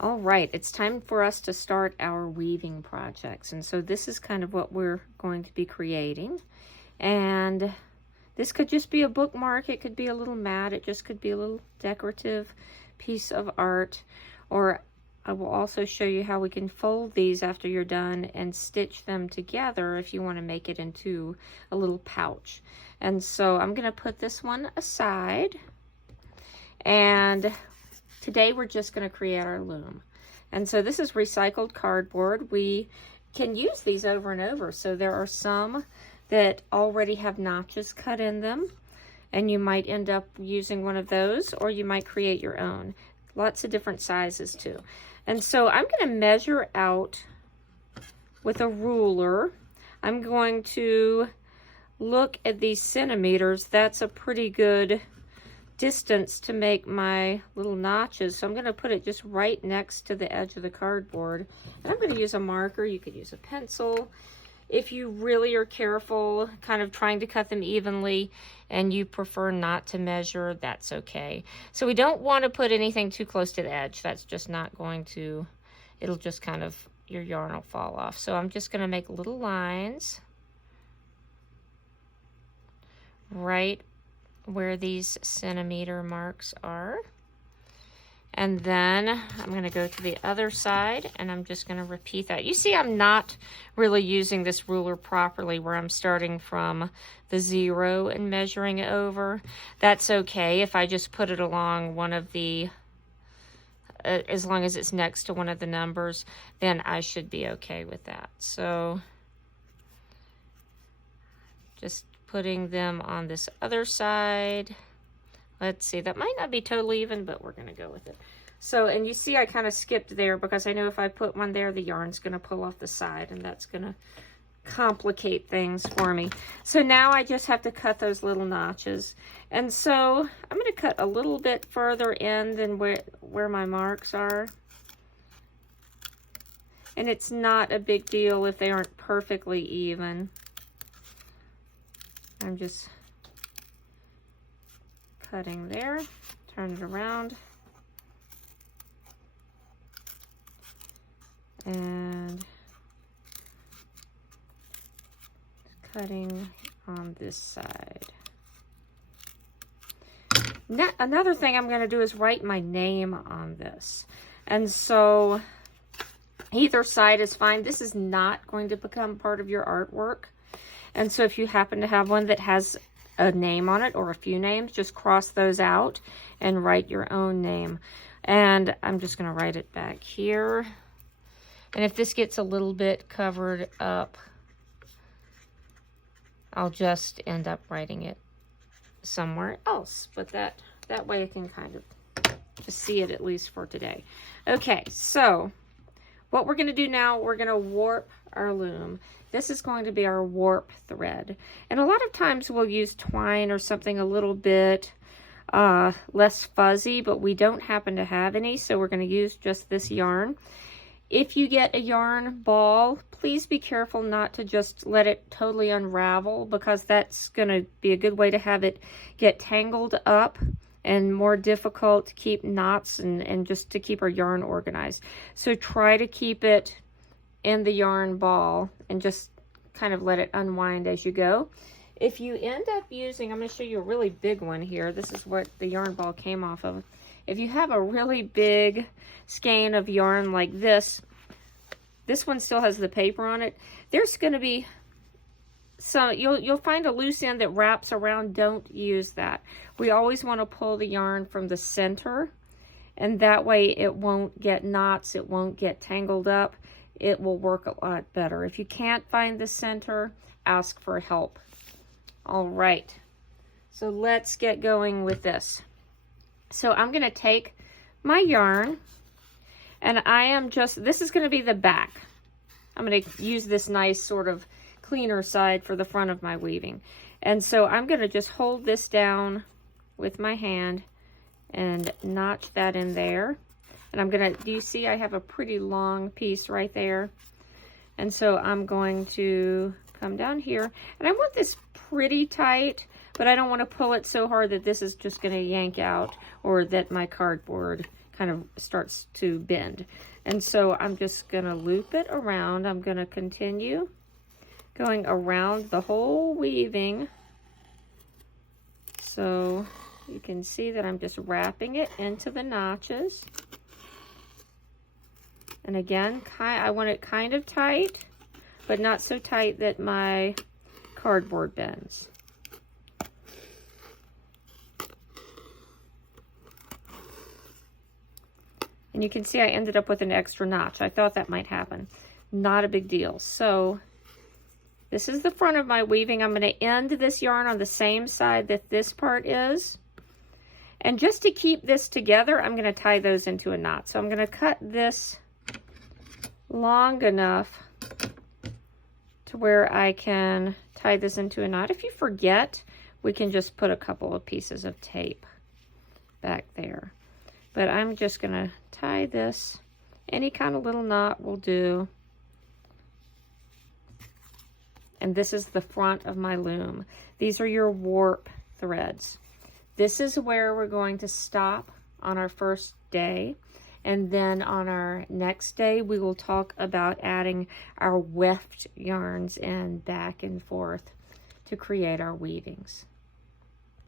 All right, it's time for us to start our weaving projects. And so this is kind of what we're going to be creating. And this could just be a bookmark. It could be a little mat. It just could be a little decorative piece of art. Or I will also show you how we can fold these after you're done and stitch them together if you want to make it into a little pouch. And so I'm going to put this one aside. And today we're just going to create our loom. And so this is recycled cardboard. We can use these over and over. So there are some that already have notches cut in them, and you might end up using one of those, or you might create your own. Lots of different sizes too. And so I'm going to measure out with a ruler. I'm going to look at these centimeters. That's a pretty good distance to make my little notches. So I'm going to put it just right next to the edge of the cardboard. And I'm going to use a marker. You could use a pencil. If you really are careful, kind of trying to cut them evenly, and you prefer not to measure, that's okay. So we don't want to put anything too close to the edge. That's just not going to, it'll just kind of, your yarn will fall off. So I'm just going to make little lines right where these centimeter marks are. And then I'm going to go to the other side, and I'm just going to repeat that. You see, I'm not really using this ruler properly where I'm starting from the 0 and measuring it over. That's okay if I just put it along one of the, as long as it's next to one of the numbers, then I should be okay with that. So just putting them on this other side. Let's see, that might not be totally even, but we're going to go with it. So, and you see I kind of skipped there because I know if I put one there, the yarn's going to pull off the side, and that's going to complicate things for me. So now I just have to cut those little notches. And so I'm going to cut a little bit further in than where my marks are. And it's not a big deal if they aren't perfectly even. I'm just cutting there, turn it around, and cutting on this side. Now, another thing I'm going to do is write my name on this. And so either side is fine. This is not going to become part of your artwork. And so if you happen to have one that has a name on it or a few names, just cross those out and write your own name. And I'm just going to write it back here. And if this gets a little bit covered up, I'll just end up writing it somewhere else. But that way I can kind of just see it at least for today. Okay, so what we're going to do now, we're going to warp our loom. This is going to be our warp thread. And a lot of times we'll use twine or something a little bit less fuzzy, but we don't happen to have any, so we're going to use just this yarn. If you get a yarn ball, please be careful not to just let it totally unravel, because that's going to be a good way to have it get tangled up and more difficult to keep knots and just to keep our yarn organized. So try to keep it in the yarn ball and just kind of let it unwind as you go. If you end up using, I'm going to show you a really big one here. This is what the yarn ball came off of. If you have a really big skein of yarn like this one still has the paper on it. There's going to be some, you'll find a loose end that wraps around. Don't use that. We always want to pull the yarn from the center, and that way it won't get knots, it won't get tangled up. It will work a lot better. If you can't find the center, ask for help. All right, so let's get going with this. So I'm going to take my yarn, and I am just, this is going to be the back. I'm going to use this nice sort of cleaner side for the front of my weaving. And so I'm going to just hold this down with my hand and notch that in there. And I'm going to, do you see I have a pretty long piece right there? And so I'm going to come down here, and I want this pretty tight, but I don't want to pull it so hard that this is just going to yank out or that my cardboard kind of starts to bend. And so I'm just going to loop it around. I'm going to continue going around the whole weaving. So you can see that I'm just wrapping it into the notches. And again, I want it kind of tight, but not so tight that my cardboard bends. And you can see I ended up with an extra notch. I thought that might happen. Not a big deal. So this is the front of my weaving. I'm going to end this yarn on the same side that this part is. And just to keep this together, I'm going to tie those into a knot. So I'm going to cut this long enough to where I can tie this into a knot. If you forget, we can just put a couple of pieces of tape back there. But I'm just going to tie this. Any kind of little knot will do. And this is the front of my loom. These are your warp threads. This is where we're going to stop on our first day. And then on our next day, we will talk about adding our weft yarns in back and forth to create our weavings.